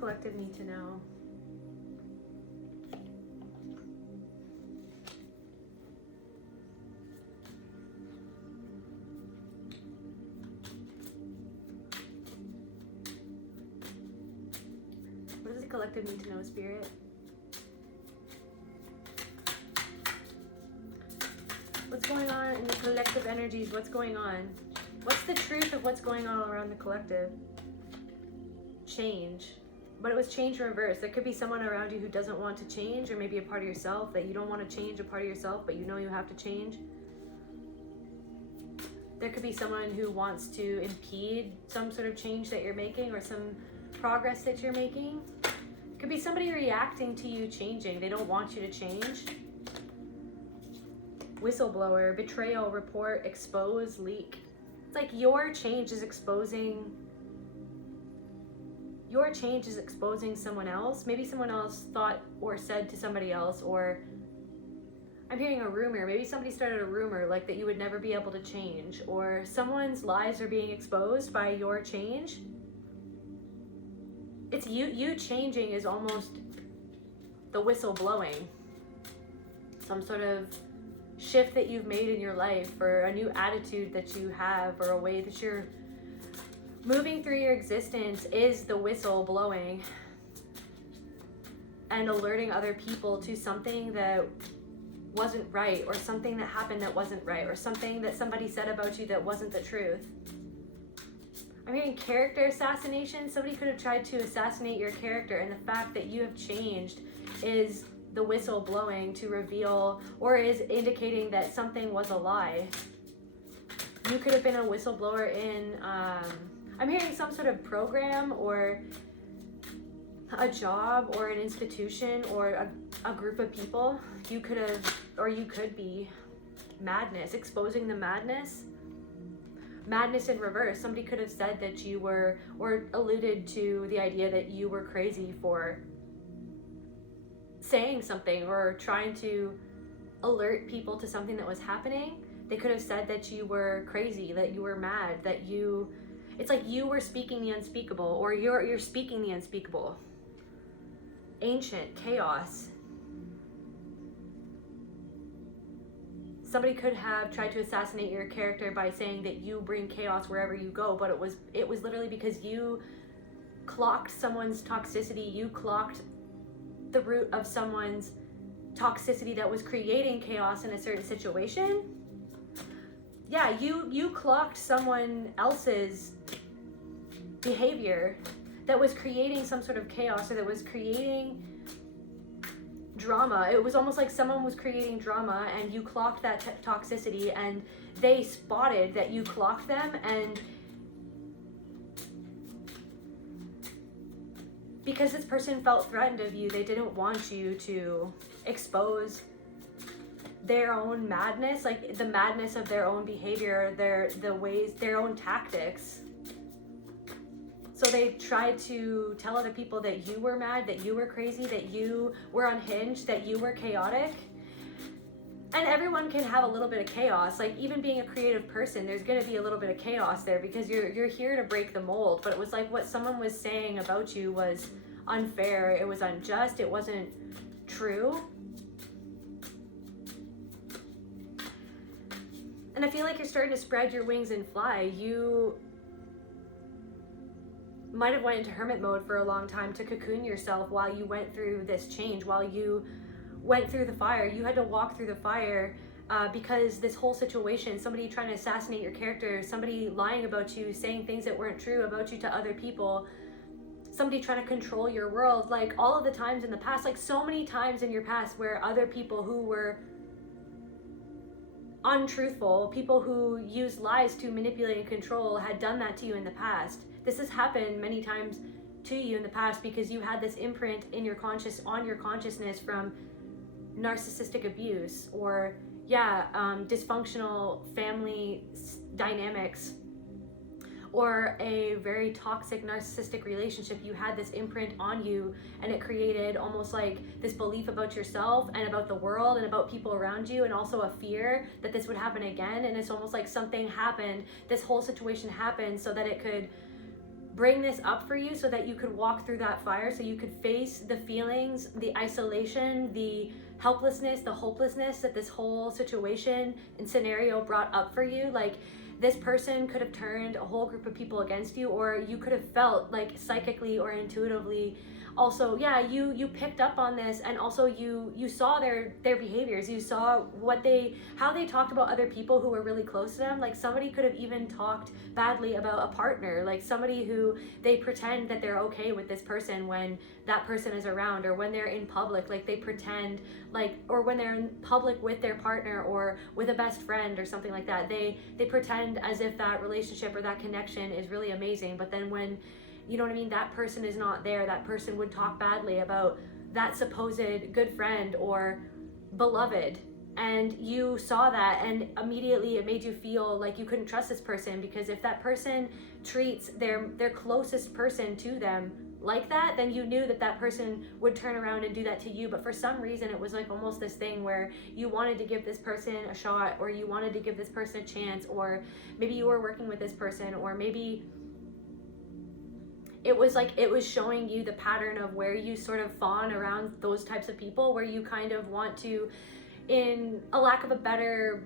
collective need to know? What does the collective need to know, Spirit? What's going on in the collective energies? What's going on? What's the truth of what's going on around the collective? Change. But it was change in reverse. There could be someone around you who doesn't want to change, or maybe a part of yourself that you don't want to change, a part of yourself, but you know you have to change. There could be someone who wants to impede some sort of change that you're making or some progress that you're making. It could be somebody reacting to you changing. They don't want you to change. Whistleblower, betrayal, report, expose, leak. It's like your change is exposing someone else. Maybe someone else thought or said to somebody else, or I'm hearing a rumor. Maybe somebody started a rumor like that you would never be able to change, or someone's lies are being exposed by your change. It's you changing is almost the whistle blowing. Some sort of shift that you've made in your life, or a new attitude that you have, or a way that you're moving through your existence is the whistle blowing and alerting other people to something that wasn't right, or something that happened that wasn't right, or something that somebody said about you that wasn't the truth. I'm hearing character assassination. Somebody could have tried to assassinate your character, and the fact that you have changed is the whistle blowing to reveal, or is indicating that something was a lie. You could have been a whistleblower in, I'm hearing some sort of program, or a job, or an institution, or a group of people. You could have, or you could be madness, exposing the madness. Madness in reverse. Somebody could have said that you were, or alluded to the idea that you were crazy for saying something, or trying to alert people to something that was happening. They could have said that you were crazy, that you were mad, that it's like you were speaking the unspeakable, or you're speaking the unspeakable. Ancient chaos. Somebody could have tried to assassinate your character by saying that you bring chaos wherever you go, but it was literally because you clocked someone's toxicity, you clocked the root of someone's toxicity that was creating chaos in a certain situation. Yeah, you clocked someone else's behavior that was creating some sort of chaos, or that was creating drama. It was almost like someone was creating drama, and you clocked that toxicity, and they spotted that you clocked them, and because this person felt threatened of you, they didn't want you to expose their own madness, like the madness of their own behavior, their own tactics. So they tried to tell other people that you were mad, that you were crazy, that you were unhinged, that you were chaotic. And everyone can have a little bit of chaos. Like, even being a creative person, there's going to be a little bit of chaos there, because you're here to break the mold. But it was like what someone was saying about you was unfair, it was unjust, it wasn't true. And I feel like you're starting to spread your wings and fly. You might have went into hermit mode for a long time to cocoon yourself while you went through this change, while you went through the fire. You had to walk through the fire because this whole situation, somebody trying to assassinate your character, somebody lying about you, saying things that weren't true about you to other people, somebody trying to control your world, like all of the times in the past, like so many times in your past where other people who were untruthful, people who used lies to manipulate and control, had done that to you in the past. This has happened many times to you in the past because you had this imprint in your consciousness from narcissistic abuse, or dysfunctional family dynamics, or a very toxic narcissistic relationship. You had this imprint on you, and it created almost like this belief about yourself and about the world and about people around you, and also a fear that this would happen again. And it's almost like something happened, this whole situation happened so that it could bring this up for you so that you could walk through that fire, so you could face the feelings, the isolation, the helplessness, the hopelessness that this whole situation and scenario brought up for you. Like, this person could have turned a whole group of people against you, or you could have felt like psychically or intuitively also, yeah, you picked up on this, and also you saw their behaviors. You saw how they talked about other people who were really close to them. Like, somebody could have even talked badly about a partner, like somebody who they pretend that they're okay with this person when that person is around, or when they're in public, like they pretend like, or when they're in public with their partner or with a best friend or something like that, they pretend as if that relationship or that connection is really amazing. But then when, you know what I mean, that person is not there, that person would talk badly about that supposed good friend or beloved. And you saw that, and immediately it made you feel like you couldn't trust this person, because if that person treats their closest person to them like that, then you knew that that person would turn around and do that to you. But for some reason, it was like almost this thing where you wanted to give this person a shot, or you wanted to give this person a chance, or maybe you were working with this person, or maybe it was like it was showing you the pattern of where you sort of fawn around those types of people, where you kind of want to, in a lack of a better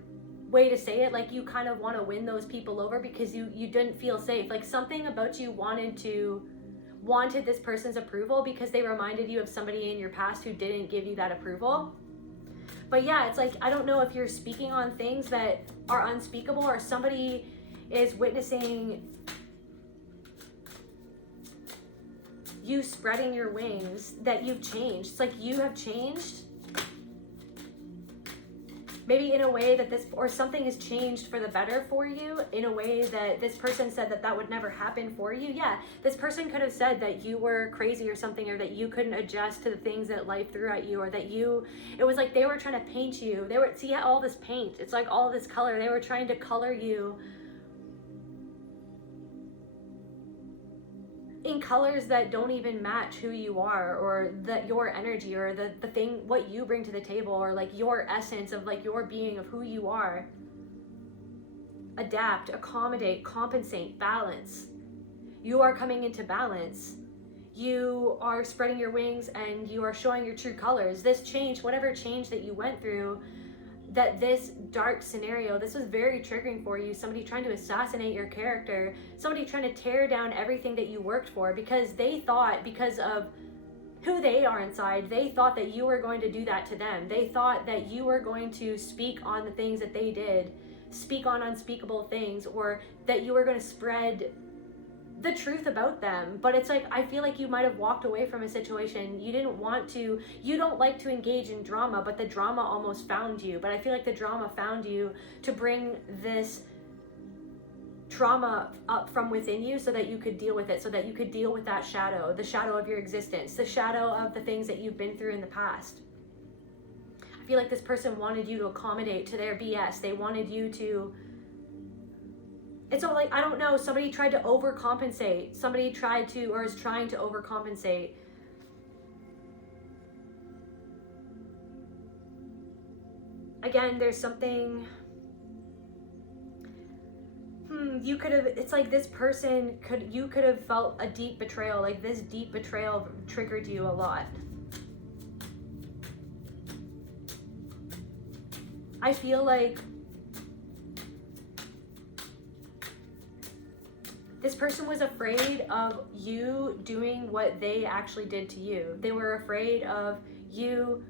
way to say it, like you kind of want to win those people over because you didn't feel safe. Like, something about you wanted this person's approval because they reminded you of somebody in your past who didn't give you that approval. But yeah, it's like, I don't know if you're speaking on things that are unspeakable, or somebody is witnessing you spreading your wings, that you've changed. It's like you have changed, maybe in a way that this, or something has changed for the better for you, in a way that this person said that would never happen for you. Yeah, this person could have said that you were crazy or something, or that you couldn't adjust to the things that life threw at you, or that it was like they were trying to paint you. See all this paint, it's like all this color, they were trying to color you in colors that don't even match who you are, or that your energy, or the thing, what you bring to the table, or like your essence of like your being, of who you are. Adapt, accommodate, compensate, balance. You are coming into balance. You are spreading your wings, and you are showing your true colors. This change, whatever change that you went through, that this dark scenario, this was very triggering for you. Somebody trying to assassinate your character, somebody trying to tear down everything that you worked for, because they thought, because of who they are inside, they thought that you were going to do that to them. They thought that you were going to speak on the things that they did, speak on unspeakable things, or that you were going to spread the truth about them. But it's like, I feel like you might have walked away from a situation. You didn't want to, you don't like to engage in drama, but the drama almost found you. But I feel like the drama found you to bring this trauma up from within you, so that you could deal with it, so that you could deal with that shadow, the shadow of your existence, the shadow of the things that you've been through in the past. I feel like this person wanted you to accommodate to their BS. They wanted you to, it's all like, I don't know, somebody tried to overcompensate. Somebody tried to, or is trying to overcompensate. Again, there's something, you could have, it's like this person you could have felt a deep betrayal. Like, this deep betrayal triggered you a lot. I feel like this person was afraid of you doing what they actually did to you. They were afraid of you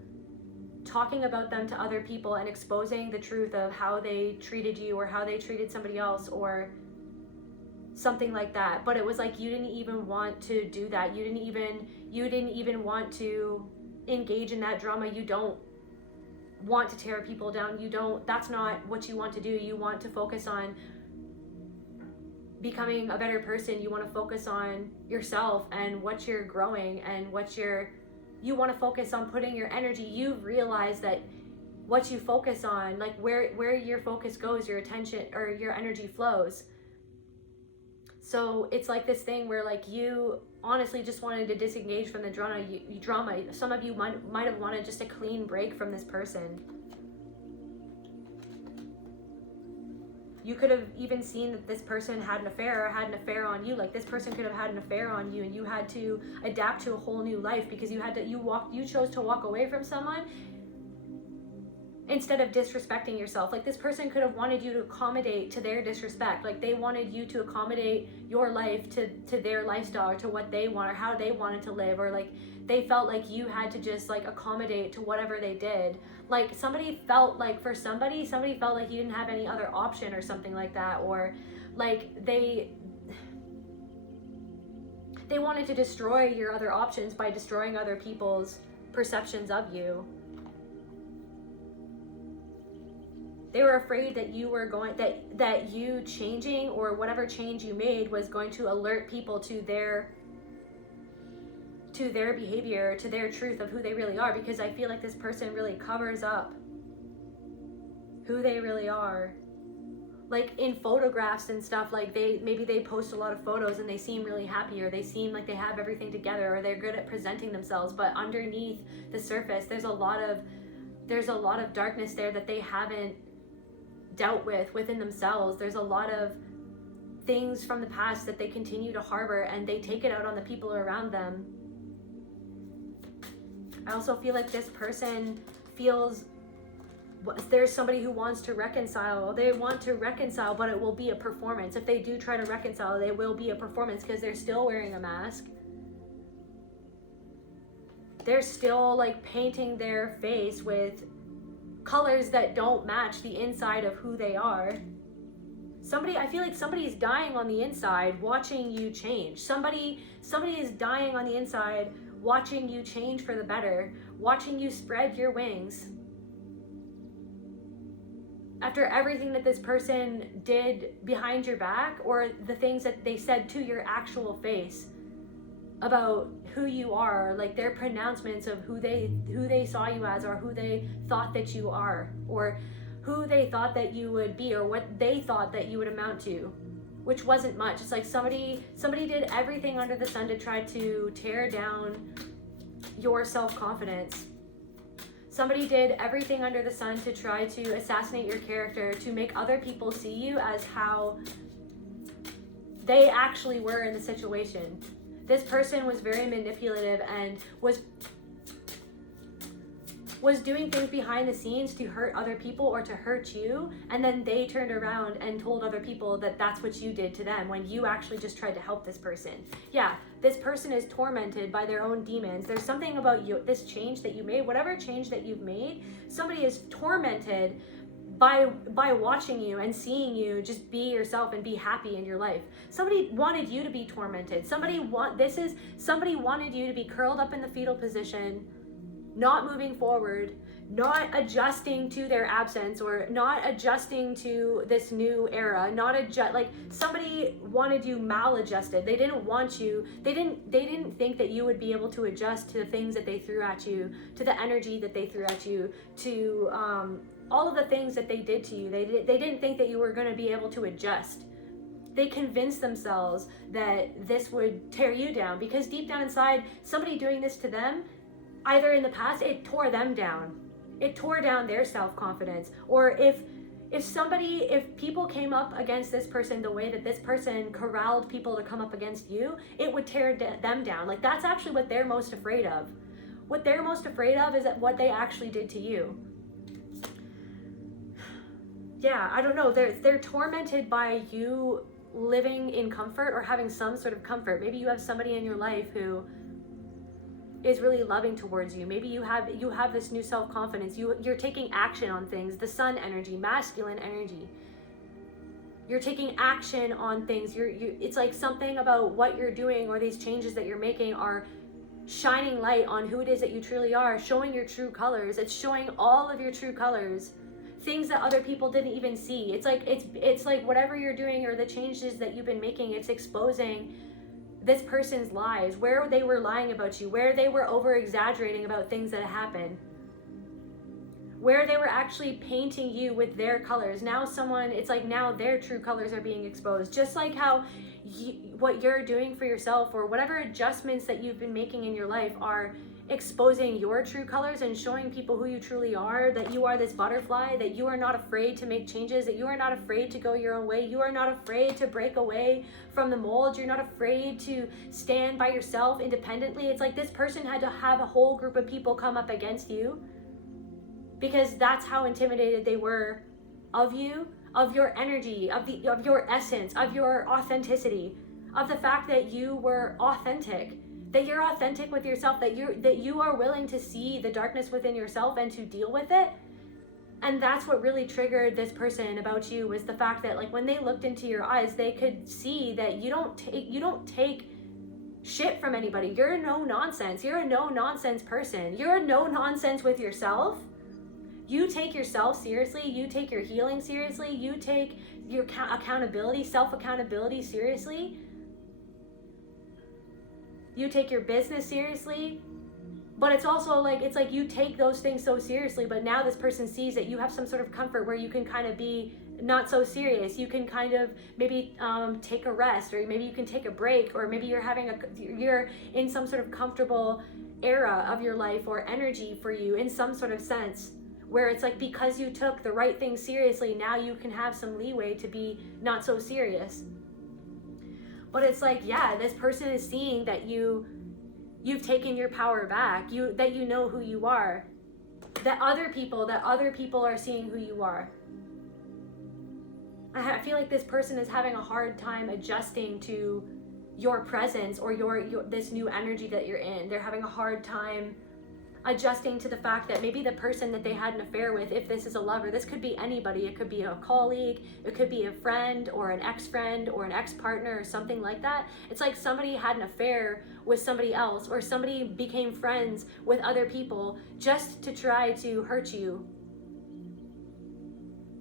talking about them to other people and exposing the truth of how they treated you, or how they treated somebody else, or something like that. But it was like, you didn't even want to do that. You didn't even want to engage in that drama. You don't want to tear people down. That's not what you want to do. You want to focus on becoming a better person. You want to focus on yourself and what you're growing, and you want to focus on putting your energy. You realize that what you focus on, like where your focus goes, your attention or your energy flows. So it's like this thing where like you honestly just wanted to disengage from the drama. Some of you might have wanted just a clean break from this person. You could have even seen that this person had an affair or had an affair on you. Like this person could have had an affair on you, and you had to adapt to a whole new life because you chose to walk away from someone instead of disrespecting yourself. Like this person could have wanted you to accommodate to their disrespect. Like they wanted you to accommodate your life to their lifestyle, or to what they want, or how they wanted to live, or like they felt like you had to just like accommodate to whatever they did. Like somebody felt like somebody felt like you didn't have any other option or something like that, or like they wanted to destroy your other options by destroying other people's perceptions of you. They were afraid that you were going, that you changing, or whatever change you made, was going to alert people to their behavior, to their truth of who they really are. Because I feel like this person really covers up who they really are. Like in photographs and stuff, like maybe they post a lot of photos and they seem really happy, or they seem like they have everything together, or they're good at presenting themselves, but underneath the surface there's a lot of darkness there that they haven't dealt with within themselves. There's a lot of things from the past that they continue to harbor, and they take it out on the people around them. I also feel like this person feels there's somebody who wants to reconcile. They want to reconcile, but it will be a performance. If they do try to reconcile, they will be a performance because they're still wearing a mask. They're still like painting their face with colors that don't match the inside of who they are. I feel like somebody's dying on the inside watching you change. Somebody is dying on the inside watching you change for the better, watching you spread your wings. After everything that this person did behind your back, or the things that they said to your actual face about who you are, like their pronouncements of who they saw you as, or who they thought that you are, or who they thought that you would be, or what they thought that you would amount to, which wasn't much. It's like somebody did everything under the sun to try to tear down your self-confidence. Somebody did everything under the sun to try to assassinate your character, to make other people see you as how they actually were in the situation. This person was very manipulative and was doing things behind the scenes to hurt other people or to hurt you, and then they turned around and told other people that that's what you did to them, when you actually just tried to help this person. Yeah, this person is tormented by their own demons. There's something about you, this change that you made, whatever change that you've made, somebody is tormented by watching you and seeing you just be yourself and be happy in your life. Somebody wanted you to be tormented. Somebody wanted you to be curled up in the fetal position, not moving forward, not adjusting to their absence, or not adjusting to this new era, like somebody wanted you maladjusted. They didn't want you, they didn't think that you would be able to adjust to the things that they threw at you, to the energy that they threw at you, to all of the things that they did to you. They didn't think that you were going to be able to adjust. They convinced themselves that this would tear you down, because deep down inside, somebody doing this to them, either in the past, it tore them down. It tore down their self-confidence. Or if people came up against this person the way that this person corralled people to come up against you, it would tear them down. Like that's actually what they're most afraid of. What they're most afraid of is that what they actually did to you. Yeah, I don't know. They're tormented by you living in comfort or having some sort of comfort. Maybe you have somebody in your life who is really loving towards you. Maybe you have this new self-confidence. You're taking action on things. The sun energy, masculine energy. You're taking action on things. It's like something about what you're doing or these changes that you're making are shining light on who it is that you truly are, showing your true colors. It's showing all of your true colors. Things that other people didn't even see. It's like whatever you're doing or the changes that you've been making, it's exposing this person's lies, where they were lying about you, where they were over exaggerating about things that happened, where they were actually painting you with their colors. Now now their true colors are being exposed. Just like how what you're doing for yourself, or whatever adjustments that you've been making in your life, are exposing your true colors and showing people who you truly are, that you are this butterfly, that you are not afraid to make changes, that you are not afraid to go your own way, you are not afraid to break away from the mold, you're not afraid to stand by yourself independently. It's like this person had to have a whole group of people come up against you because that's how intimidated they were of you, of your energy, of your essence, of your authenticity, of the fact that you were authentic, that you're authentic with yourself, that you are willing to see the darkness within yourself and to deal with it. And that's what really triggered this person about you, was the fact that, like, when they looked into your eyes, they could see that you don't take shit from anybody. You're a no nonsense. You're a no nonsense person. You're a no nonsense with yourself. You take yourself seriously. You take your healing seriously. You take your accountability, self-accountability seriously. You take your business seriously. But it's also like, it's like you take those things so seriously, but now this person sees that you have some sort of comfort where you can kind of be not so serious. You can kind of maybe take a rest, or maybe you can take a break, or maybe you're in some sort of comfortable era of your life or energy for you in some sort of sense, where it's like, because you took the right thing seriously, now you can have some leeway to be not so serious. But it's like, yeah, this person is seeing that you've taken your power back, that you know who you are, that other people are seeing who you are. I feel like this person is having a hard time adjusting to your presence or your this new energy that you're in. They're having a hard time adjusting to the fact that maybe the person that they had an affair with, if this is a lover, this could be anybody. It could be a colleague, it could be a friend or an ex-friend or an ex-partner or something like that. It's like somebody had an affair with somebody else, or somebody became friends with other people just to try to hurt you,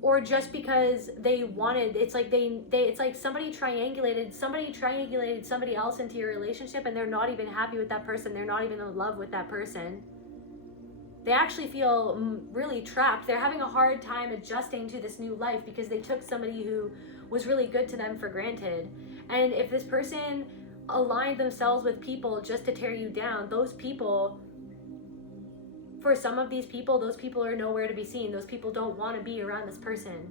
or just because they wanted. It's like it's like somebody triangulated somebody else into your relationship, and they're not even happy with that person. They're not even in love with that person. They actually feel really trapped. They're having a hard time adjusting to this new life because they took somebody who was really good to them for granted. And if this person aligned themselves with people just to tear you down, those people, for some of these people, those people are nowhere to be seen. Those people don't want to be around this person,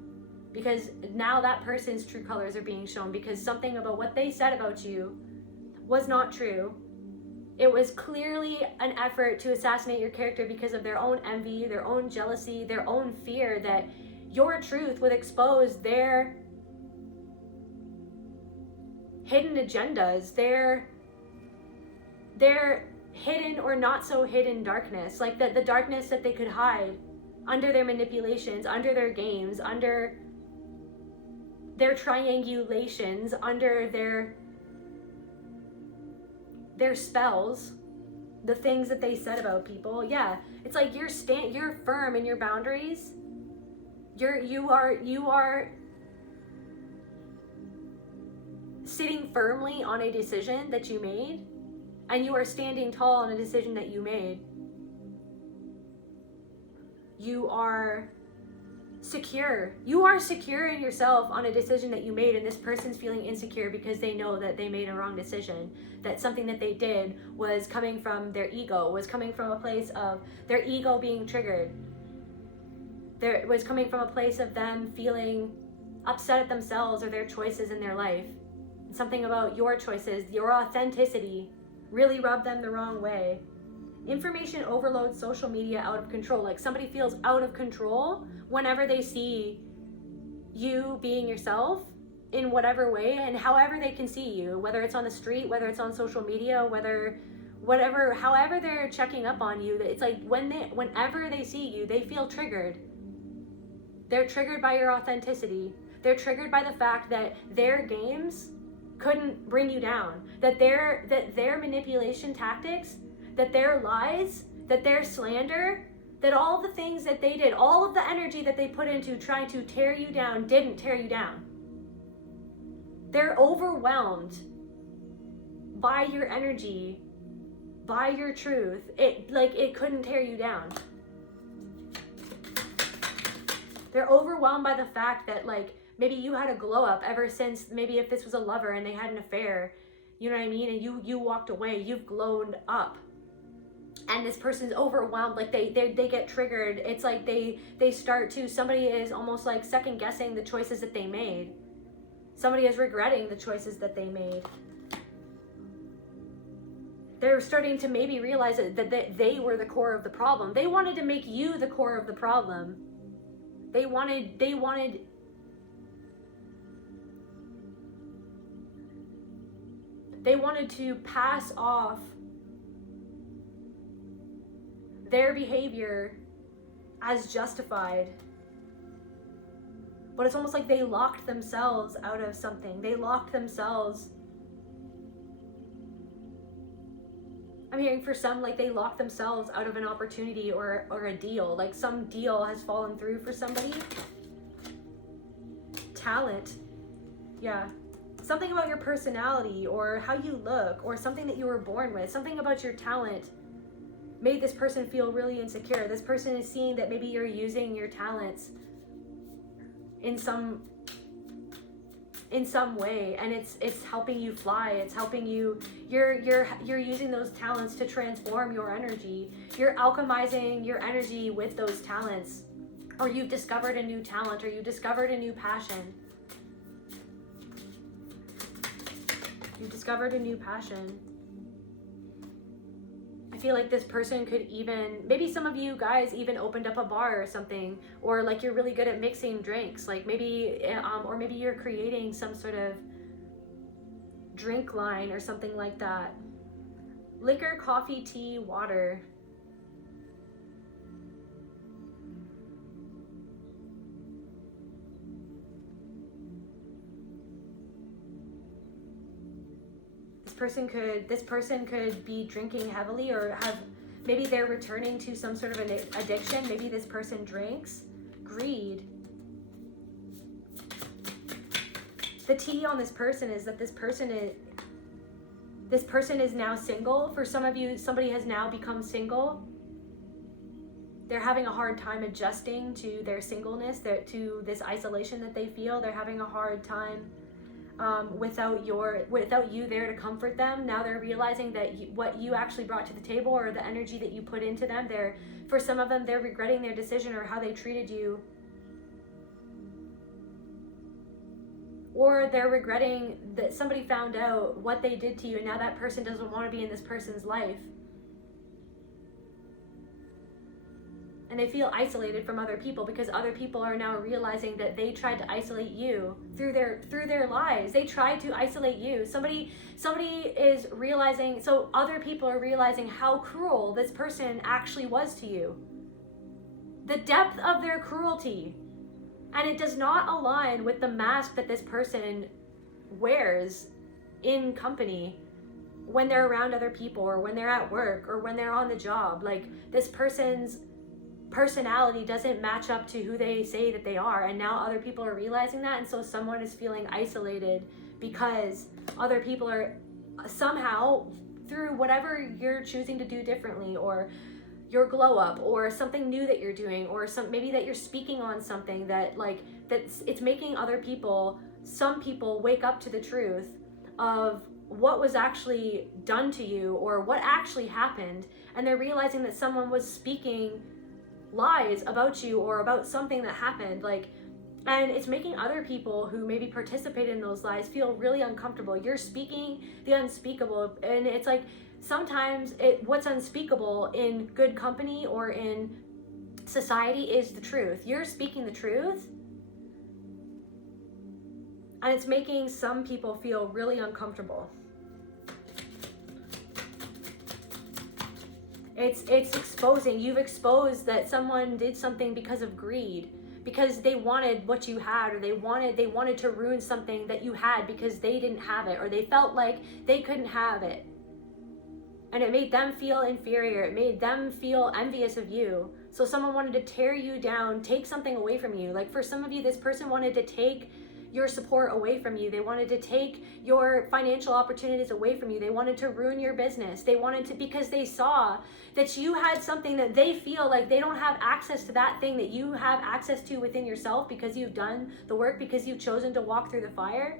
because now that person's true colors are being shown, because something about what they said about you was not true. It was clearly an effort to assassinate your character because of their own envy, their own jealousy, their own fear that your truth would expose their hidden agendas, their hidden or not so hidden darkness, like the darkness that they could hide under their manipulations, under their games, under their triangulations, under their spells, the things that they said about people. Yeah, it's like you're firm in your boundaries. You are sitting firmly on a decision that you made, and you are standing tall on a decision that you made. You are secure. You are secure in yourself on a decision that you made, and this person's feeling insecure because they know that they made a wrong decision, that something that they did was coming from their ego, was coming from a place of their ego being triggered. It was coming from a place of them feeling upset at themselves or their choices in their life. Something about your choices, your authenticity, really rubbed them the wrong way. Information overload, social media out of control. Like, somebody feels out of control whenever they see you being yourself in whatever way and however they can see you, whether it's on the street, whether it's on social media, however they're checking up on you. It's like whenever they see you, they feel triggered. They're triggered by your authenticity. They're triggered by the fact that their games couldn't bring you down, that their manipulation tactics, that their lies, that their slander, that all the things that they did, all of the energy that they put into trying to tear you down didn't tear you down. They're overwhelmed by your energy, by your truth. It couldn't tear you down. They're overwhelmed by the fact that, like, maybe you had a glow up ever since, maybe if this was a lover and they had an affair, you know what I mean? And you walked away, you've glowed up. and this person's overwhelmed, like they get triggered. It's like they start to, somebody is almost like second guessing the choices that they made. Somebody is regretting the choices that they made. They're starting to maybe realize that they were the core of the problem. They wanted to make you the core of the problem. They wanted to pass off their behavior as justified. But it's almost like they locked themselves out of something. They locked themselves. I'm hearing for some, like they locked themselves out of an opportunity or a deal. Like some deal has fallen through for somebody. Talent. Yeah. Something about your personality or how you look or something that you were born with. Something about your talent made this person feel really insecure. This person is seeing that maybe you're using your talents in some way, and it's helping you fly. It's helping you. You're using those talents to transform your energy. You're alchemizing your energy with those talents, or you've discovered a new talent, or you discovered a new passion. You've discovered a new passion. I feel like this person could even, maybe some of you guys even opened up a bar or something, or like you're really good at mixing drinks, like maybe, or maybe you're creating some sort of drink line or something like that. Liquor, coffee, tea, water. This person could be drinking heavily, or maybe they're returning to some sort of an addiction. Maybe this person drinks. Greed. The tea on this person is that this person is now single. For some of you, somebody has now become single. They're having a hard time adjusting to their singleness, to this isolation that they feel. They're having a hard time without you there to comfort them. Now they're realizing that what you actually brought to the table, or the energy that you put into them, for some of them, they're regretting their decision or how they treated you. Or they're regretting that somebody found out what they did to you, and now that person doesn't want to be in this person's life. And they feel isolated from other people because other people are now realizing that they tried to isolate you through their lives. They tried to isolate you. Somebody is realizing, so other people are realizing how cruel this person actually was to you. The depth of their cruelty. And it does not align with the mask that this person wears in company when they're around other people, or when they're at work, or when they're on the job. Like, this person's personality doesn't match up to who they say that they are, and now other people are realizing that, and so someone is feeling isolated because other people are somehow, through whatever you're choosing to do differently, or your glow up, or something new that you're doing, or maybe that you're speaking on something it's making some people wake up to the truth of what was actually done to you, or what actually happened, and they're realizing that someone was speaking lies about you or about something that happened, and it's making other people who maybe participate in those lies feel really uncomfortable. You're speaking the unspeakable, and it's like sometimes what's unspeakable in good company or in society is the truth. You're speaking the truth, and it's making some people feel really uncomfortable. It's exposing. You've exposed that someone did something because of greed, because they wanted what you had, or they wanted to ruin something that you had because they didn't have it, or they felt like they couldn't have it. And it made them feel inferior. It made them feel envious of you. So someone wanted to tear you down, take something away from you. Like, for some of you, this person wanted to take your support away from you. They wanted to take your financial opportunities away from you. They wanted to ruin your business. They wanted to, because they saw that you had something that they feel like they don't have access to, that thing that you have access to within yourself, because you've done the work, because you've chosen to walk through the fire.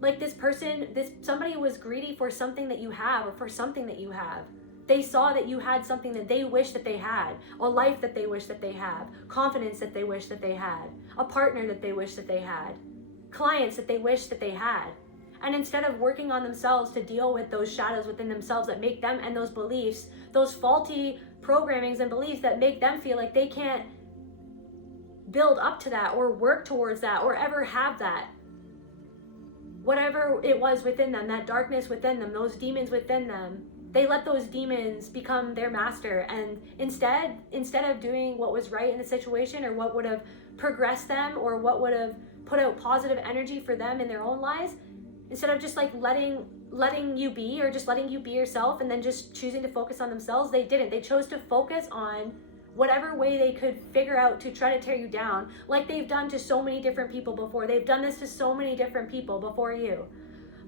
Like, somebody was greedy for something that you have, or for something that you have. They saw that you had something that they wish that they had, a life that they wish that they have, confidence that they wish that they had, a partner that they wish that they had, clients that they wish that they had. And instead of working on themselves to deal with those shadows within themselves that make them, and those beliefs, those faulty programmings and beliefs that make them feel like they can't build up to that or work towards that or ever have that, whatever it was within them, that darkness within them, those demons within them, they let those demons become their master. And instead of doing what was right in the situation, or what would have progressed them, or what would have put out positive energy for them in their own lives, instead of just like letting you be, or just letting you be yourself, and then just choosing to focus on themselves, they didn't. They chose to focus on whatever way they could figure out to try to tear you down, like they've done to so many different people before. They've done this to so many different people before you.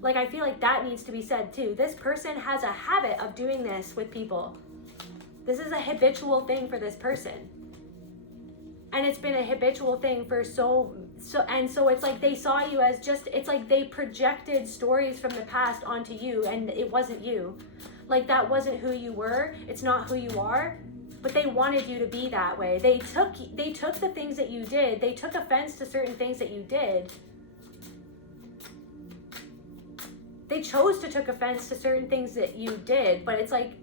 Like, I feel like that needs to be said too. This person has a habit of doing this with people. This is a habitual thing for this person. And it's been a habitual thing for so it's like they saw you as just, it's like they projected stories from the past onto you, and it wasn't you. Like, that wasn't who you were. It's not who you are. But they wanted you to be that way. They took the things that you did. They took offense to certain things that you did. They chose to take offense to certain things that you did, but it's like,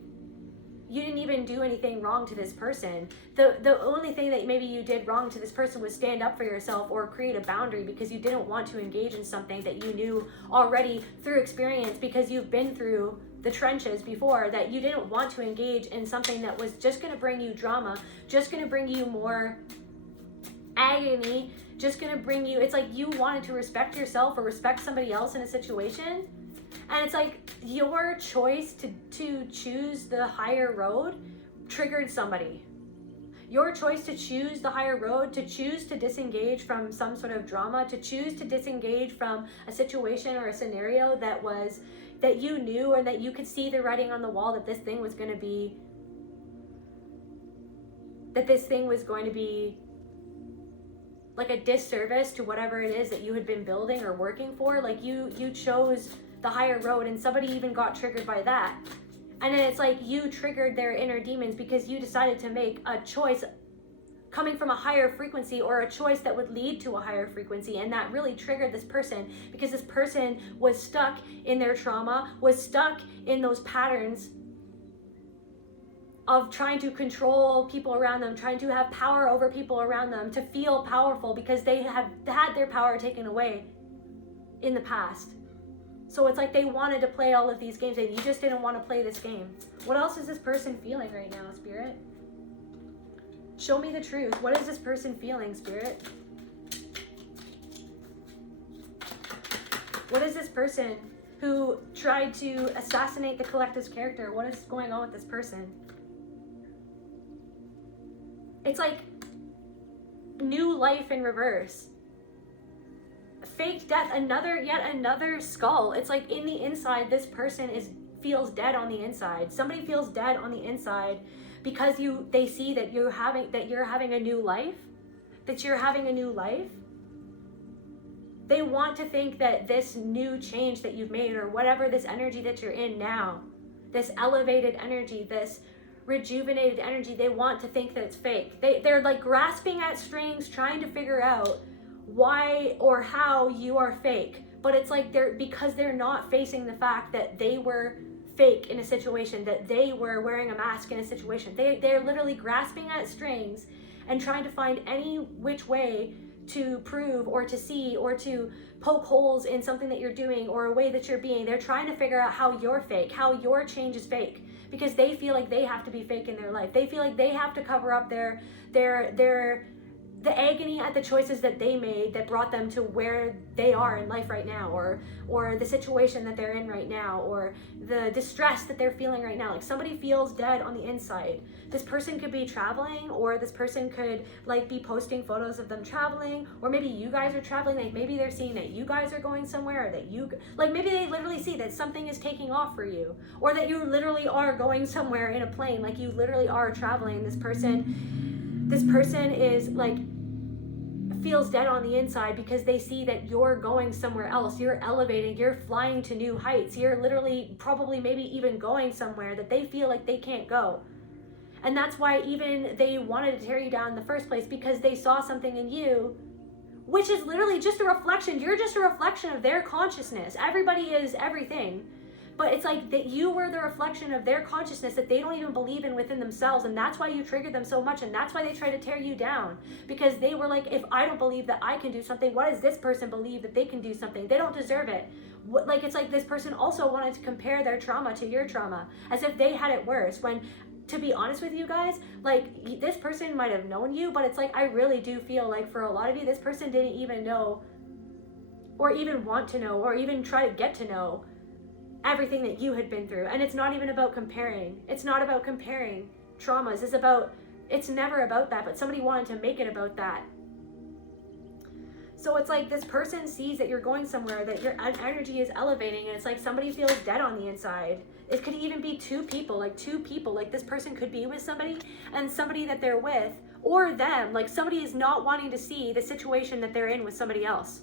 you didn't even do anything wrong to this person. The only thing that maybe you did wrong to this person was stand up for yourself or create a boundary, because you didn't want to engage in something that you knew already through experience, because you've been through the trenches before, that you didn't want to engage in something that was just going to bring you drama, just going to bring you more agony, just going to bring you, it's like you wanted to respect yourself or respect somebody else in a situation. And it's like your choice to choose the higher road triggered somebody. Your choice to choose the higher road, to choose to disengage from some sort of drama, to choose to disengage from a situation or a scenario that you knew, or that you could see the writing on the wall that this thing was going to be like a disservice to whatever it is that you had been building or working for. Like you chose the higher road, and somebody even got triggered by that. And then it's like you triggered their inner demons because you decided to make a choice coming from a higher frequency, or a choice that would lead to a higher frequency. And that really triggered this person, because this person was stuck in their trauma, was stuck in those patterns of trying to control people around them, trying to have power over people around them, to feel powerful because they have had their power taken away in the past. So it's like they wanted to play all of these games, and you just didn't want to play this game. What else is this person feeling right now, Spirit? Show me the truth. What is this person feeling, Spirit? What is this person who tried to assassinate the collective's character? What is going on with this person? It's like new life in reverse. Fake death, yet another skull. It's like in the inside, this person feels dead on the inside. Somebody feels dead on the inside because they see that you're having a new life, that you're having a new life. They want to think that this new change that you've made, or whatever this energy that you're in now, this elevated energy, this rejuvenated energy, they want to think that it's fake. They're like grasping at strings, trying to figure out why or how you are fake. But it's like because they're not facing the fact that they were fake in a situation, that they were wearing a mask in a situation. They're literally grasping at strings and trying to find any which way to prove or to see or to poke holes in something that you're doing or a way that you're being. They're trying to figure out how you're fake, how your change is fake, because they feel like they have to be fake in their life. They feel like they have to cover up the agony at the choices that they made that brought them to where they are in life right now, or the situation that they're in right now, or the distress that they're feeling right now. Like somebody feels dead on the inside. This person could be traveling, or this person could like be posting photos of them traveling, or maybe you guys are traveling. Like maybe they're seeing that you guys are going somewhere, or that like maybe they literally see that something is taking off for you, or that you literally are going somewhere in a plane, like you literally are traveling. This person is like feels dead on the inside because they see that you're going somewhere else. You're elevating, you're flying to new heights. You're literally probably maybe even going somewhere that they feel like they can't go. And that's why even they wanted to tear you down in the first place, because they saw something in you, which is literally just a reflection. You're just a reflection of their consciousness. Everybody is everything. But it's like that you were the reflection of their consciousness that they don't even believe in within themselves. And that's why you triggered them so much. And that's why they try to tear you down. Because they were like, if I don't believe that I can do something, why does this person believe that they can do something? They don't deserve it. Like, it's like this person also wanted to compare their trauma to your trauma, as if they had it worse. When, to be honest with you guys, like, this person might have known you, but it's like, I really do feel like for a lot of you, this person didn't even know, or even want to know, or even try to get to know everything that you had been through. And it's not even about comparing. It's not about comparing traumas. It's never about that, but somebody wanted to make it about that. So it's like this person sees that you're going somewhere, that your energy is elevating, and it's like somebody feels dead on the inside. It could even be two people, like this person could be with somebody, and somebody that they're with, or them, like somebody is not wanting to see the situation that they're in with somebody else.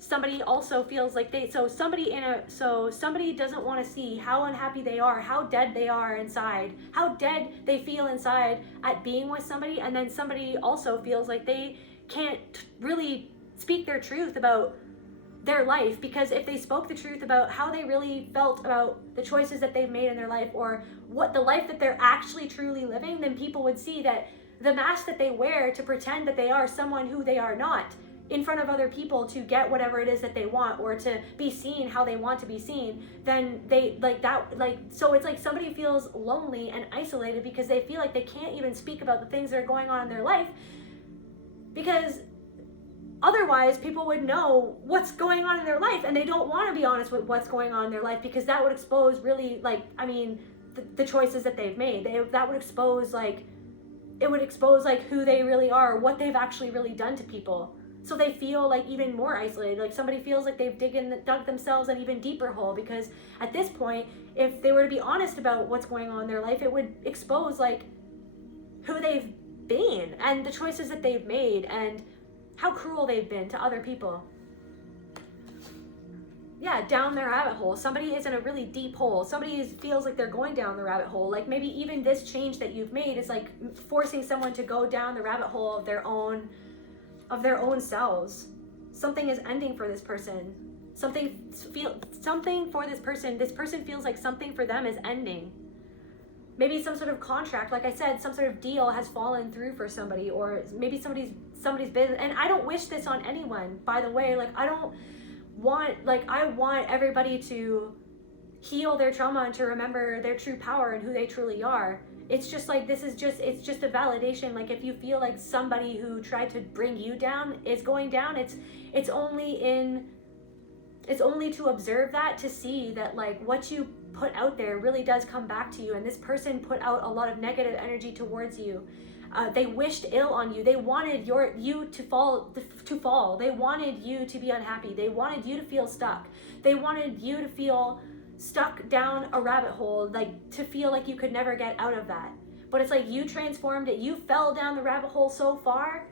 Somebody also feels like somebody doesn't want to see how unhappy they are, how dead they are inside, how dead they feel inside at being with somebody. And then somebody also feels like they can't really speak their truth about their life, because if they spoke the truth about how they really felt about the choices that they've made in their life, or what the life that they're actually truly living, then people would see that the mask that they wear to pretend that they are someone who they are not, in front of other people to get whatever it is that they want, or to be seen how they want to be seen, then they like that, so it's like somebody feels lonely and isolated because they feel like they can't even speak about the things that are going on in their life, because otherwise people would know what's going on in their life, and they don't want to be honest with what's going on in their life, because that would expose really, the choices that they've made. That would expose, it would expose who they really are, what they've actually really done to people. So they feel like even more isolated, like somebody feels like they've dug themselves an even deeper hole, because at this point, if they were to be honest about what's going on in their life, it would expose who they've been, and the choices that they've made, and how cruel they've been to other people. Yeah, down their rabbit hole. Somebody is in a really deep hole. Somebody feels like they're going down the rabbit hole. Like maybe even this change that you've made is like forcing someone to go down the rabbit hole of their own selves. Something is ending for this person. Something for this person. This person feels like something for them is ending. Maybe some sort of contract, like I said, some sort of deal has fallen through for somebody, or maybe somebody's business. And I don't wish this on anyone, by the way. I want everybody to heal their trauma and to remember their true power and who they truly are. It's just it's just a validation. Like if you feel like somebody who tried to bring you down is going down, it's only to observe that, to see that what you put out there really does come back to you. And this person put out a lot of negative energy towards you. They wished ill on you. They wanted you to fall. They wanted you to be unhappy. They wanted you to feel stuck. They wanted you to feel stuck down a rabbit hole, to feel like you could never get out of that. But it's you transformed it. You fell down the rabbit hole so far.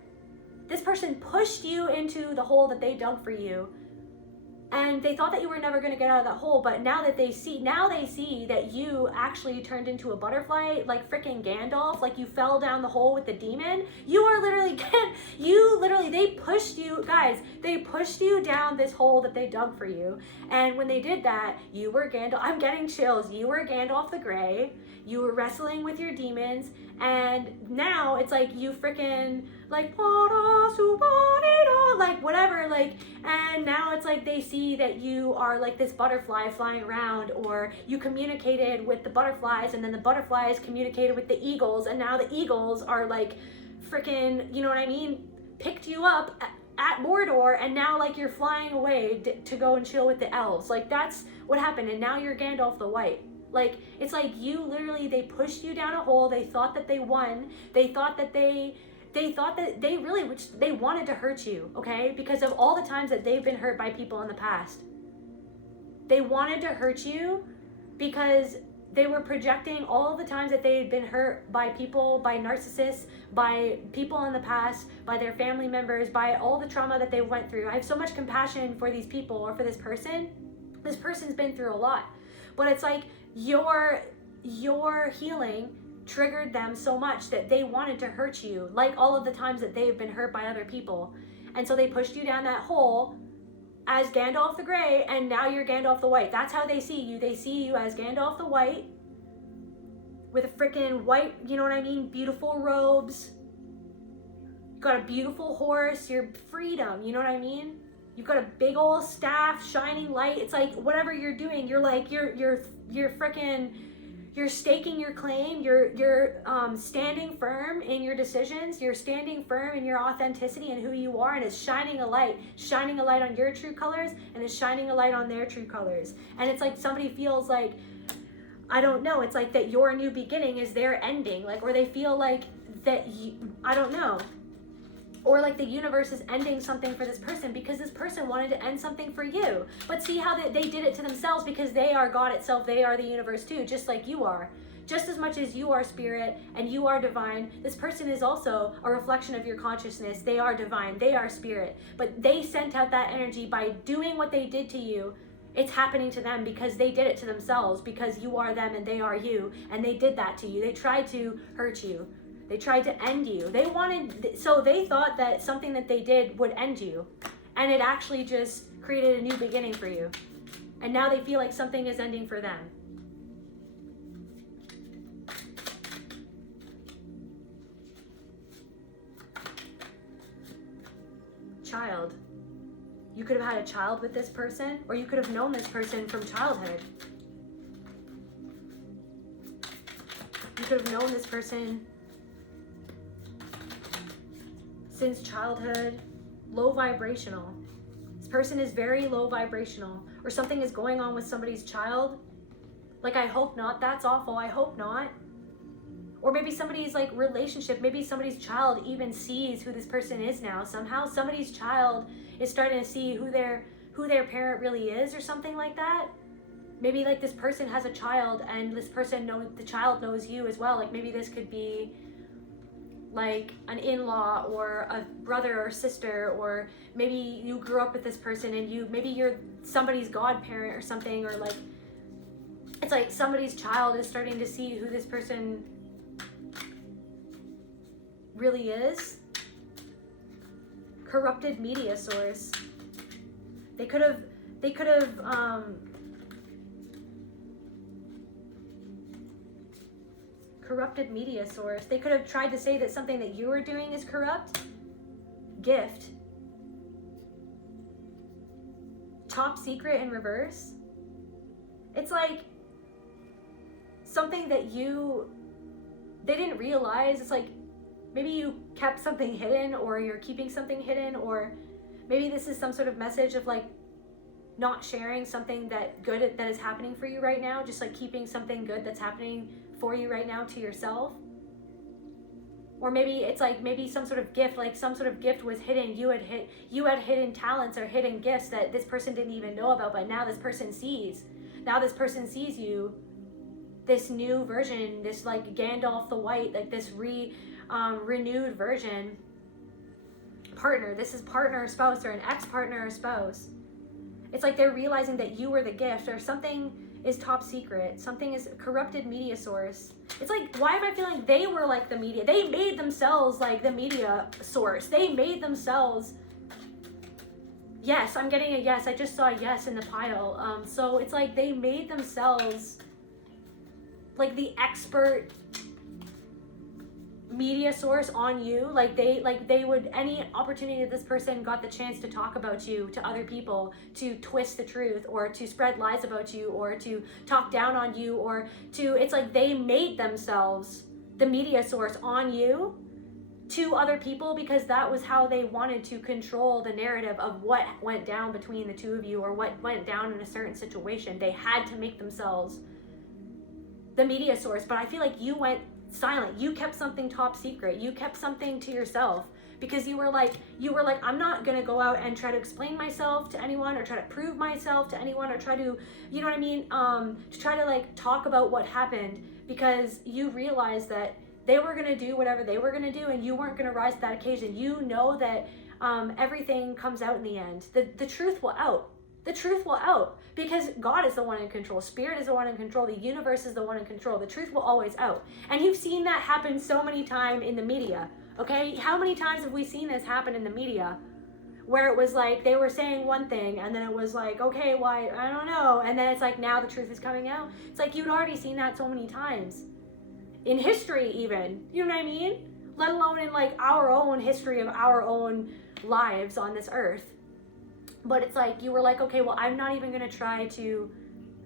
This person pushed you into the hole that they dug for you. And they thought that you were never going to get out of that hole, but now they see that you actually turned into a butterfly, like freaking Gandalf, like you fell down the hole with the demon. They pushed you, guys, they pushed you down this hole that they dug for you. And when they did that, you were Gandalf. I'm getting chills. You were Gandalf the Grey. You were wrestling with your demons. And now it's you freaking whatever, and now it's they see that you are this butterfly flying around, or you communicated with the butterflies, and then the butterflies communicated with the eagles, and now the eagles are freaking, you know what I mean, picked you up at Mordor, and now you're flying away to go and chill with the elves. That's what happened, and now you're Gandalf the White. It's you literally, they pushed you down a hole. They thought that they won. They thought that they wanted to hurt you, okay? Because of all the times that they've been hurt by people in the past. They wanted to hurt you because they were projecting all the times that they had been hurt by people, by narcissists, by people in the past, by their family members, by all the trauma that they went through. I have so much compassion for these people, or for this person. This person's been through a lot. But it's like your healing triggered them so much that they wanted to hurt you, like all of the times that they've been hurt by other people. And so they pushed you down that hole as Gandalf the Grey, and now you're Gandalf the White. That's how they see you. They see you as Gandalf the White with a freaking white, you know what I mean, beautiful robes. You've got a beautiful horse, your freedom, you know what I mean? You've got a big old staff, shining light. It's like whatever you're doing, you're like you're freaking, you're staking your claim. You're standing firm in your decisions. You're standing firm in your authenticity and who you are, and it's shining a light on your true colors, and it's shining a light on their true colors. And it's like somebody feels like, I don't know, it's like that your new beginning is their ending, like, or they feel like that I don't know. Or like the universe is ending something for this person because this person wanted to end something for you. But see how they did it to themselves, because they are God itself. They are the universe too, just like you are. Just as much as you are spirit and you are divine, this person is also a reflection of your consciousness. They are divine. They are spirit. But they sent out that energy by doing what they did to you. It's happening to them because they did it to themselves, because you are them and they are you. And they did that to you. They tried to hurt you. They tried to end you. So they thought that something that they did would end you. And it actually just created a new beginning for you. And now they feel like something is ending for them. Child. You could have had a child with this person, or you could have known this person from childhood. You could have known this person since childhood. Low vibrational. This person is very low vibrational, or something is going on with somebody's child. Like, I hope not. That's awful. I hope not. Or maybe somebody's like relationship, maybe somebody's child even sees who this person is now. Somehow somebody's child is starting to see who their parent really is, or something like that. Maybe like this person has a child, and this person the child knows you as well. Like, maybe this could be like an in-law or a brother or sister, or maybe you grew up with this person and maybe you're somebody's godparent or something, or like it's like somebody's child is starting to see who this person really is. Corrupted media source. They could have corrupted media source. They could have tried to say that something that you were doing is corrupt. Gift. Top secret in reverse. It's like something that they didn't realize. It's like maybe you kept something hidden, or you're keeping something hidden, or maybe this is some sort of message of like not sharing something that is happening for you right now, just like keeping something good that's happening for you right now to yourself. Or maybe it's like maybe some sort of gift, like some sort of gift was hidden. You had hidden talents or hidden gifts that this person didn't even know about, but now this person sees. Now this person sees you, this new version, this like Gandalf the White, like this renewed version. Partner, this is partner or spouse, or an ex-partner or spouse. It's like they're realizing that you were the gift, or something is top secret. Something is corrupted media source. It's like, why am I feeling they were like the media? They made themselves like the media source. They made themselves. Yes, I'm getting a yes. I just saw a yes in the pile. So it's like they made themselves like the expert media source on you. Like they would, any opportunity that this person got the chance to talk about you to other people, to twist the truth, or to spread lies about you, or to talk down on you, or it's like they made themselves the media source on you to other people, because that was how they wanted to control the narrative of what went down between the two of you, or what went down in a certain situation. They had to make themselves the media source. But I feel like you went silent. You kept something top secret. You kept something to yourself. because you were like, I'm not gonna go out and try to explain myself to anyone or try to prove myself to anyone or try to, you know what I mean, to try to like talk about what happened, because you realized that they were gonna do whatever they were gonna do and you weren't gonna rise to that occasion. You know that everything comes out in the end. The truth will out. The truth will out, because God is the one in control. Spirit is the one in control. The universe is the one in control. The truth will always out. And you've seen that happen so many times in the media, okay? How many times have we seen this happen in the media, where it was like they were saying one thing and then it was like, okay, why, I don't know. And then it's like, now the truth is coming out. It's like you'd already seen that so many times. In history even, you know what I mean? Let alone in like our own history of our own lives on this earth. But it's like you were like, okay, well, I'm not even gonna try to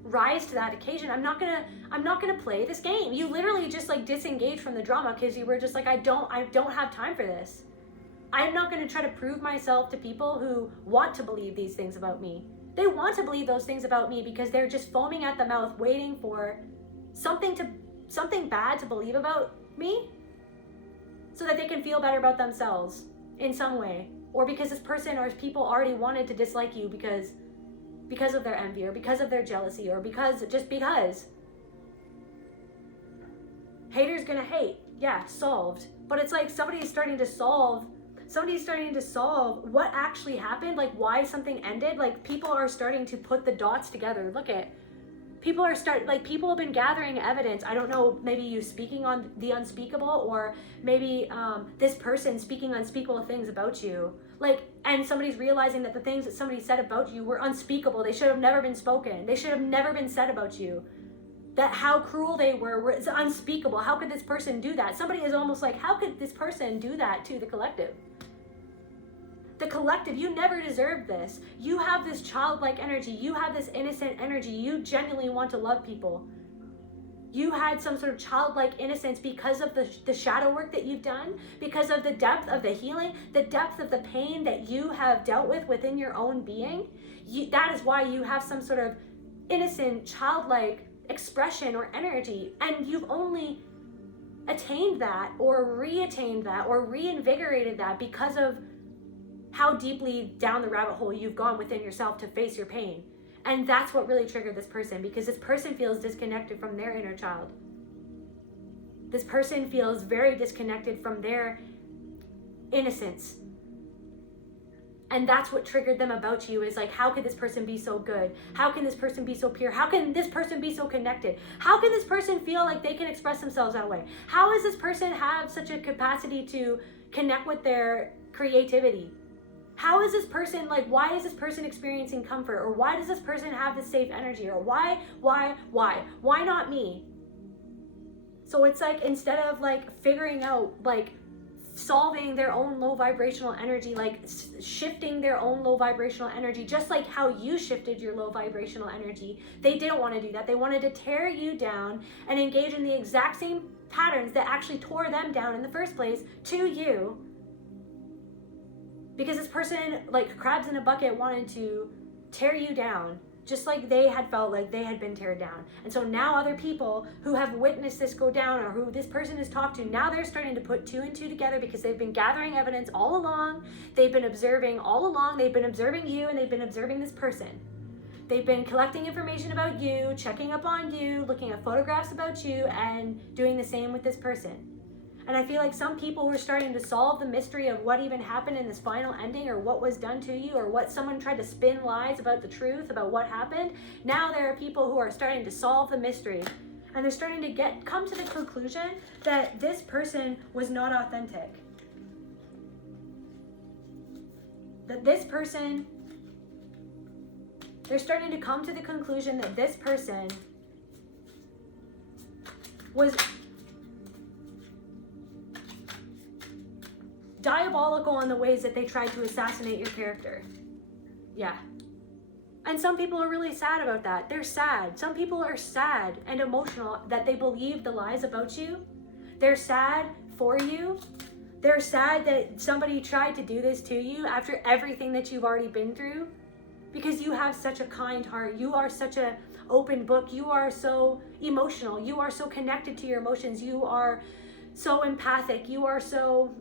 rise to that occasion. I'm not gonna play this game. You literally just like disengaged from the drama because you were just like, I don't have time for this. I'm not gonna try to prove myself to people who want to believe these things about me. They want to believe those things about me because they're just foaming at the mouth, waiting for something bad to believe about me, so that they can feel better about themselves in some way. Or because this person or people already wanted to dislike you because of their envy or because of their jealousy or because. Haters gonna hate. Yeah, solved. But it's like somebody's starting to solve what actually happened, like why something ended. Like people are starting to put the dots together. Look at people have been gathering evidence. I don't know, maybe you speaking on the unspeakable, or maybe this person speaking unspeakable things about you. Like, and somebody's realizing that the things that somebody said about you were unspeakable. They should have never been spoken. They should have never been said about you. That how cruel they were unspeakable. How could this person do that? Somebody is almost like, how could this person do that to the collective? The collective, you never deserved this. You have this childlike energy. You have this innocent energy. You genuinely want to love people. You had some sort of childlike innocence because of the shadow work that you've done, because of the depth of the healing, the depth of the pain that you have dealt with within your own being. That is why you have some sort of innocent, childlike expression or energy. And you've only attained that or re-attained that or reinvigorated that because of how deeply down the rabbit hole you've gone within yourself to face your pain. And that's what really triggered this person, because this person feels disconnected from their inner child. This person feels very disconnected from their innocence. And that's what triggered them about you, is like, how could this person be so good? How can this person be so pure? How can this person be so connected? How can this person feel like they can express themselves that way? How does this person have such a capacity to connect with their creativity? How is this person, like, why is this person experiencing comfort? Or why does this person have this safe energy? Or why not me? So it's like, instead of like figuring out, like solving their own low vibrational energy, like shifting their own low vibrational energy, just like how you shifted your low vibrational energy, they didn't want to do that. They wanted to tear you down and engage in the exact same patterns that actually tore them down in the first place to you. Because this person, like crabs in a bucket, wanted to tear you down, just like they had felt like they had been teared down. And so now other people who have witnessed this go down, or who this person has talked to, now they're starting to put two and two together, because they've been gathering evidence all along. They've been observing all along. They've been observing you, and they've been observing this person. They've been collecting information about you, checking up on you, looking at photographs about you, and doing the same with this person. And I feel like some people were starting to solve the mystery of what even happened in this final ending, or what was done to you, or what someone tried to spin lies about the truth about what happened. Now there are people who are starting to solve the mystery, and they're starting to come to the conclusion that this person was not authentic. That this person, they're starting to come to the conclusion that this person was diabolical in the ways that they tried to assassinate your character. Yeah. And some people are really sad about that. They're sad. Some people are sad and emotional that they believe the lies about you. They're sad for you. They're sad that somebody tried to do this to you after everything that you've already been through, because you have such a kind heart. You are such an open book. You are so emotional. You are so connected to your emotions. You are so empathic. You are so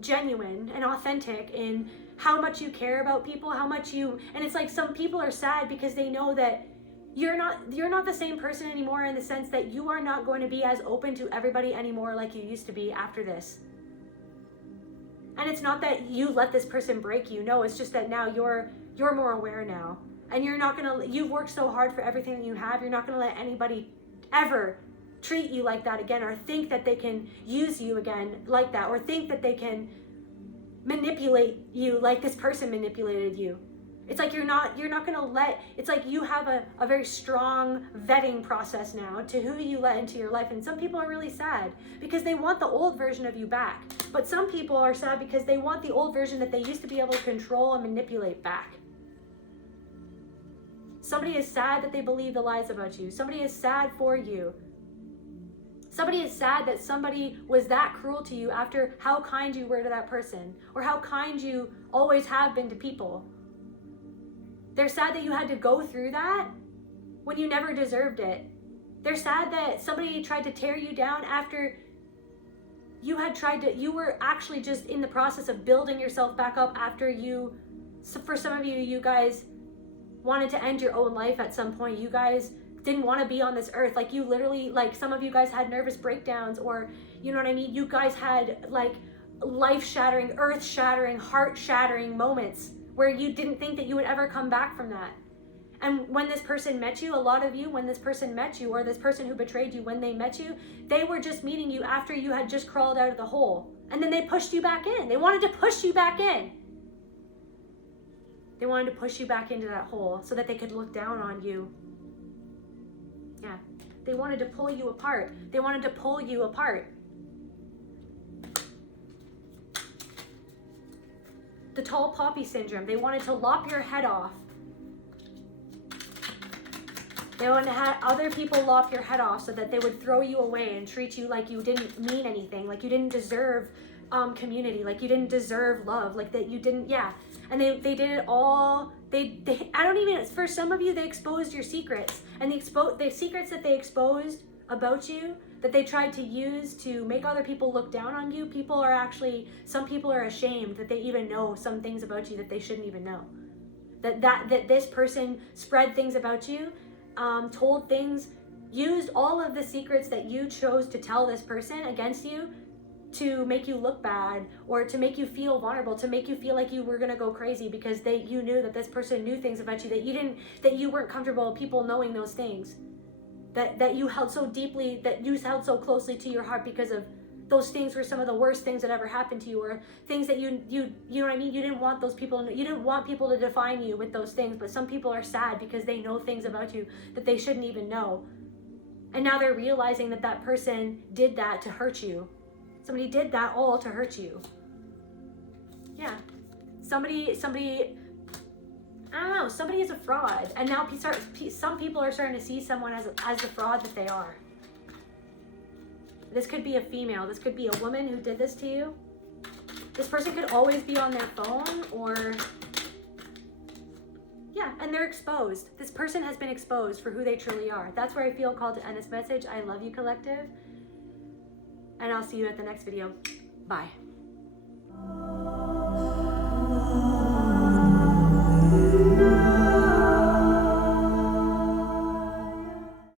genuine and authentic in how much you care about people, how much you, and it's like some people are sad because they know that you're not the same person anymore, in the sense that you are not going to be as open to everybody anymore like you used to be after this. And it's not that you let this person break you. No, it's just that now you're more aware now. And you've worked so hard for everything that you have, you're not gonna let anybody ever treat you like that again, or think that they can use you again like that, or think that they can manipulate you like this person manipulated you. It's like you're not gonna let, it's like you have a very strong vetting process now to who you let into your life. And some people are really sad because they want the old version of you back. But some people are sad because they want the old version that they used to be able to control and manipulate back. Somebody is sad that they believe the lies about you. Somebody is sad for you. Somebody is sad that somebody was that cruel to you after how kind you were to that person, or how kind you always have been to people. They're sad that you had to go through that when you never deserved it. They're sad that somebody tried to tear you down after you were actually just in the process of building yourself back up after for some of you guys wanted to end your own life at some point. You guys didn't want to be on this earth. Like, you literally, like, some of you guys had nervous breakdowns, or, you know what I mean? You guys had like life-shattering, earth-shattering, heart-shattering moments where you didn't think that you would ever come back from that. And when this person met you, a lot of you, when this person met you, or this person who betrayed you, when they met you, they were just meeting you after you had just crawled out of the hole. And then they pushed you back in. They wanted to push you back in. They wanted to push you back into that hole so that they could look down on you. Yeah. They wanted to pull you apart. They wanted to pull you apart. The tall poppy syndrome. They wanted to lop your head off. They wanted to have other people lop your head off so that they would throw you away and treat you like you didn't mean anything, like you didn't deserve community, like you didn't deserve love, like that you didn't, yeah. And they did it all. For some of you, they exposed your secrets, and the secrets that they exposed about you, that they tried to use to make other people look down on you. Some people are ashamed that they even know some things about you that they shouldn't even know. That this person spread things about you, told things, used all of the secrets that you chose to tell this person against you to make you look bad, or to make you feel vulnerable, to make you feel like you were gonna go crazy because you knew that this person knew things about you that you weren't comfortable people knowing those things, that you held so deeply, that you held so closely to your heart, because of those things were some of the worst things that ever happened to you, or things that you know what I mean? You didn't want those people, you didn't want people to define you with those things. But some people are sad because they know things about you that they shouldn't even know. And now they're realizing that person did that to hurt you. Somebody did that all to hurt you. Yeah. Somebody, I don't know, somebody is a fraud. And now some people are starting to see someone as the fraud that they are. This could be a female. This could be a woman who did this to you. This person could always be on their phone, or... yeah, and they're exposed. This person has been exposed for who they truly are. That's where I feel called to end this message. I love you, collective. And I'll see you at the next video. Bye.